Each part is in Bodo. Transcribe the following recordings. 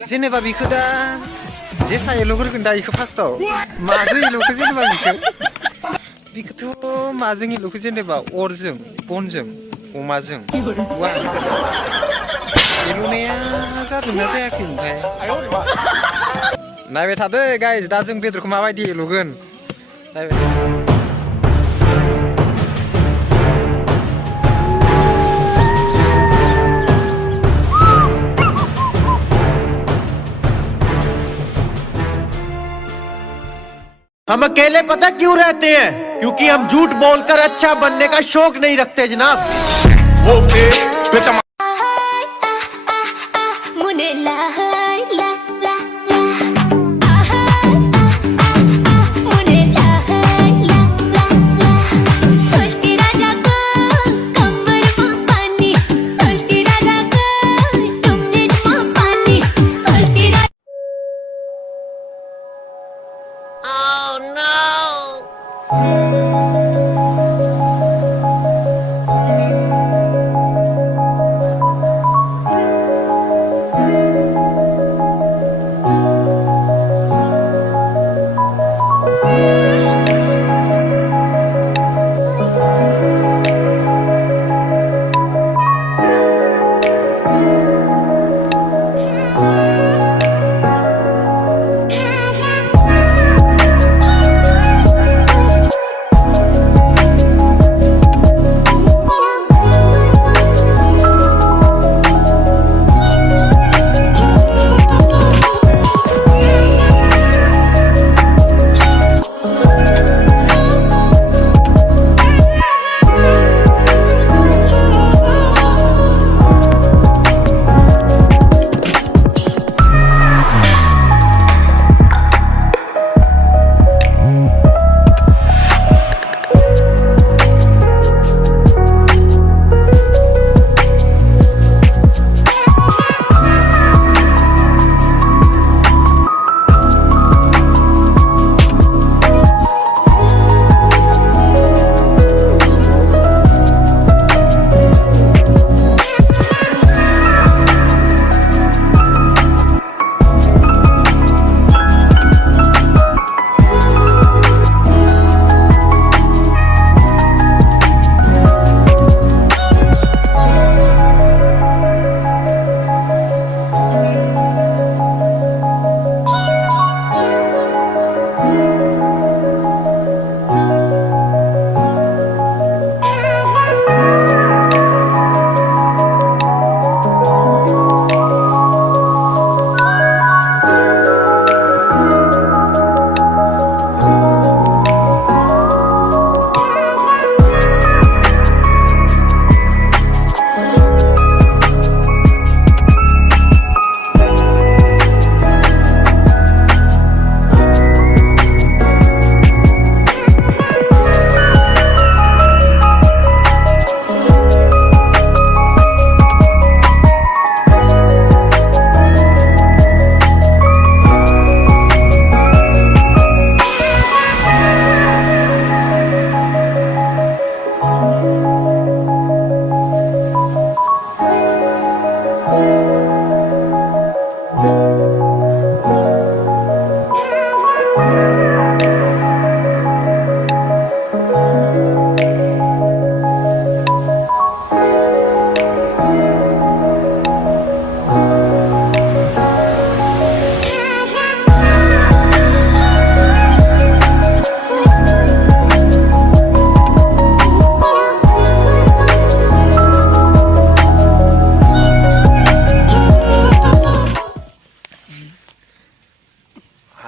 जेनेबा बिखौ दा जे सायावल' होगोन दा इखौ फार्स्टआव माजों इल'खौ जेनेबा बिखौथ' माजों इल'खौ जेनेबा अरजों बनजों अमाजों एल'नाया जादोंना जायाखै ओमफ्राय नायबाय थादो गाइस दा जों बेदरखौ माबायदि एल'गोन नायबाय हम अकेले पता क्यों रहते हैं क्योंकि हम झूठ बोलकर अच्छा बनने का शौक नहीं रखते जनाब।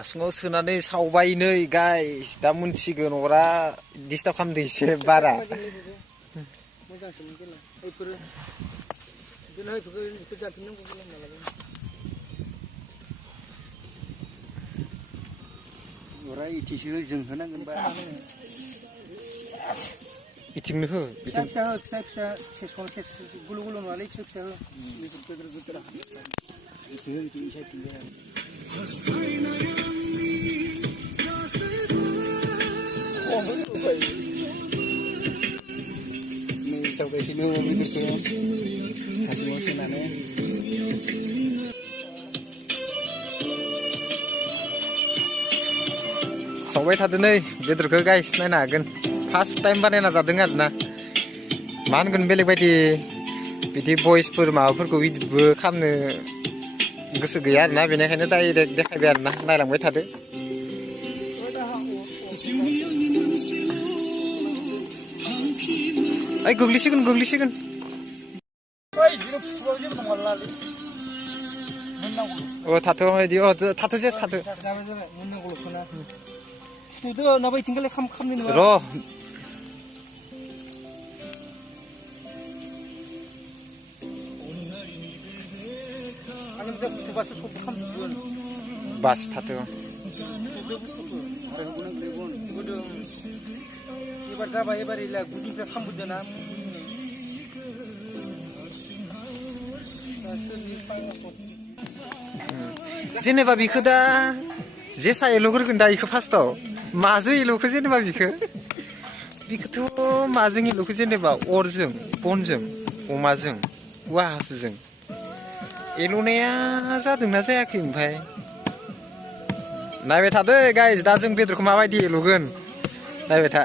हासुङाव सोनानै सावबाय नै गाइस दा मोनसिगोन अरा डिस्टार्ब खालामदों एसे बारा अरा इथिसो जों होनांगोन बा इथिंनो हो फिसा फिसा हो फिसा फिसा सेसन सेस गुलु गुलु नङालै फिसा फिसा हो गिदिर गिदिर इथिं इथिं साइडथिं नै सावगासिनो अमा बेदरखौ हासुङाव सोनानै सावबाय थादो नै बेदरखौ गाइस नायनो हागोन फार्स्ट टाइम बानायना जादों आरोना मा होनगोन बेलेग बायदि बिदि भइसफोर माबाफोरखौ इदिटबो खालामनो गोसो गैया आरोना बेनिखायनो डाइरेक्ट देखायबाय आरोना नायलांबाय थादो ओइ गोग्लैसिगोन अ थाथ' इदि अ थाथ' जेस थाथ' र' बास थाथ' एबार जाबाय एबार इला गुदिनिफ्राय खामबोदोना जेनेबा बिखौ दा जेसा एल'ग्रोगोन दा इखौ फार्स्टआव माजों एल'खो जेनेबा बिखौथ' माजों एल'खो जेनेबा अरजों बनजों अमाजों वाहासुजों एल'नाया जादोंना जायाखै ओमफ्राय नायबाय थादो गाइस दा जों बेदरखौ माबायदि एल'गोन नायबाय था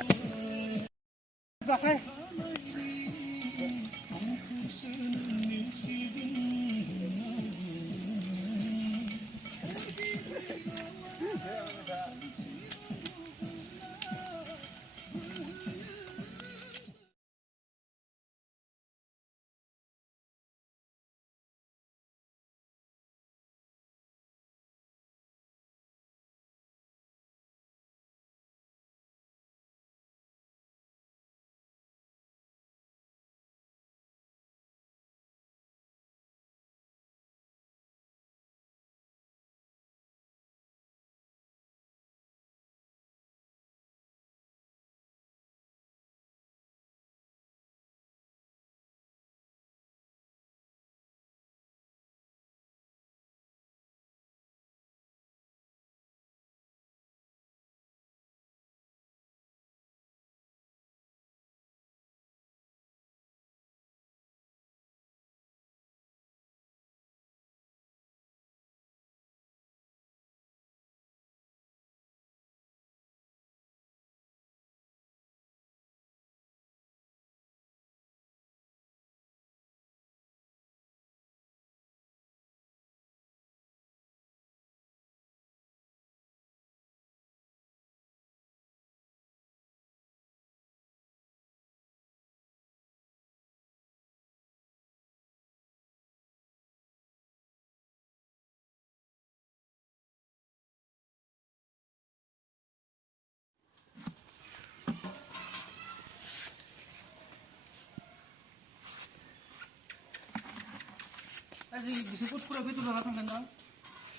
बिसोरखौ बेदर जाना थांगोन दां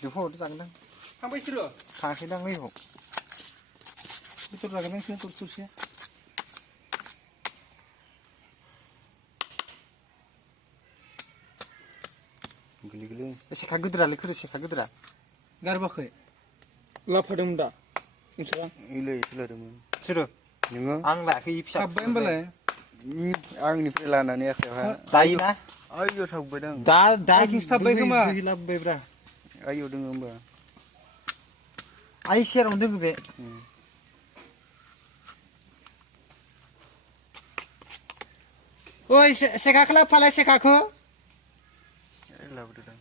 बेखौ जागोनदां थांबाय बिसोरो थाङाखैदां नैबाव बेदर जागोन नोंसोर थरसे गोलै सेखा गिदिरालै खोरो सेखा गिदिरा गारबाखै लाफादोंमोन दा नोंसोरा इलाय सोलादोंमोन सोरो नोङो आं लायाखै फिसा हाबबाय होमबालाय आंनिफ्राय लानानै आखायावहा दायोना आइयाव थाबबाय दां दा आइथिंसो थाबबाय खोमा दै लाबोबायब्रा आइयाव दोङो होमबा आइ सेरावनो दोङो बे ओइ सेखाखौ लाबोफालाय सेखाखौ लाबोदो दां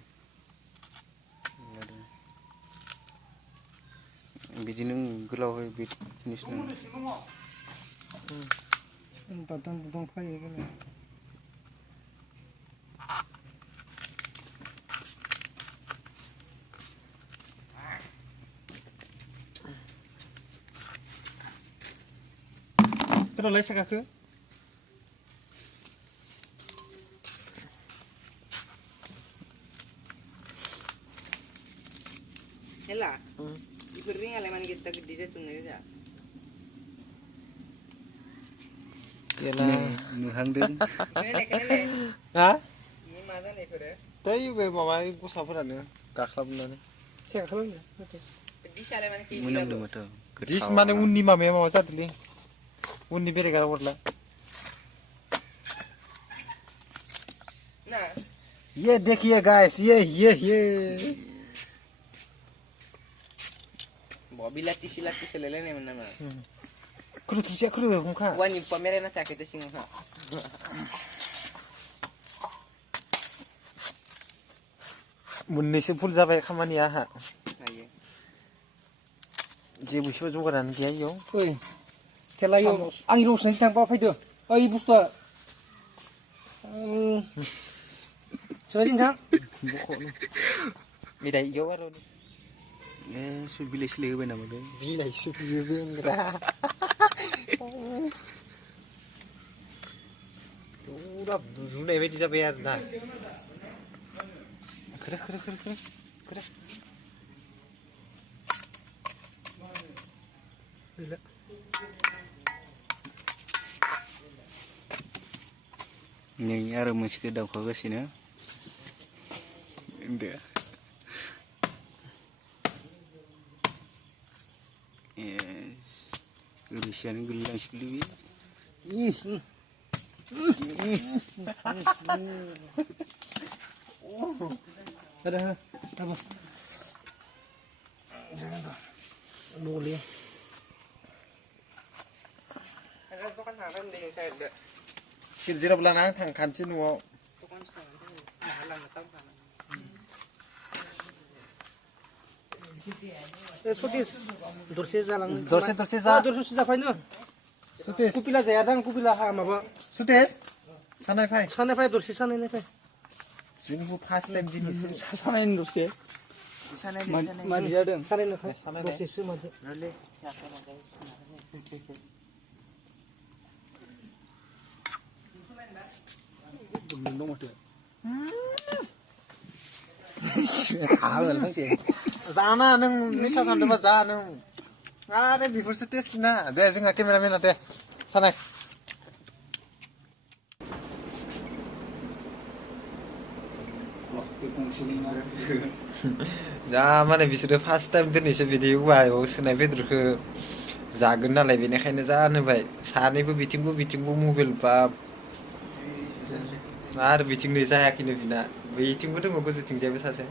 बिदिनो गोलावै बे जिनिसनो दंफायो फोरावलाय सेखाखौ Ella, ikut ring ala mana kita gede tu nih Yalah. नुहांदों Kenele. Ha? Ini mana nih kore? Tadi be mabai गसाफोरानो गाख्लाबनानै सेखा खालामनो Di ala mana kita मोनामदों माथो दिस माने उननि माबाया माबा जादोंलै उननि बेरेगा हरला Nah, ये देखिए गाइस ये Bilati silati selele nama. Kru terus kru muka. Wani pamerena tak kita sing ha. मोननैसो फुल जाबाय खामानिया हा Ayo. जेबो सो जगारानो गैया इयाव ओइ थेलायो आंनि रसनि थांबा फैदो ओइ बुस्थुआ सोलाय दिन थां बख'नो मिदाय इयाव आरो सुट बिलाइ सिलाइ होबाय नामा दै बिलाइसो बियो बेंग्रा पुरा रुनाय बायदि जाबाय आरो ना खोरो खोरो खोरो खोरो खोरो नै आरो मोनसेखौ दावखागासिनो दे गोलैसेयानो गोलैलांसिगोनलै बे ada apa boleh Ada bukan haram deh saya ada. गिदिराब्ला ना थांखानोसै न'आव Bukan sekarang malam atau kan. sotis dorse jalan दरसे जा dorse जाफायनो सुतेस कुपिला जाया दां कुपिला हा माबा सुतेस सानाय फाय सानायफाय दरसे सानायनिफाय जोंबो फार्स्ट टाइम दिनैसो सानायनि दरसे Sana मादि जादों सानायनिफाय दरसेसो मादि Lalu siapa nak dong माथो हागोन फांसे जाना नों निसा सानदोंबा जा नों आरे बेफोरसो टेस्ट ना दे जोंहा केमेरामेना दे सानाय जा माने बिसोरो फार्स्ट टाइम दिनैसो बिदि औवायाव सोनाय बेदरखौ जागोन नालाय बेनिखायनो जानो बाय सानैबो बिथिंबो मबाइल बा आरो बिथिंनै जायाखैनो बिना बैथिंबो दङ गोजौथिंजायबो सासे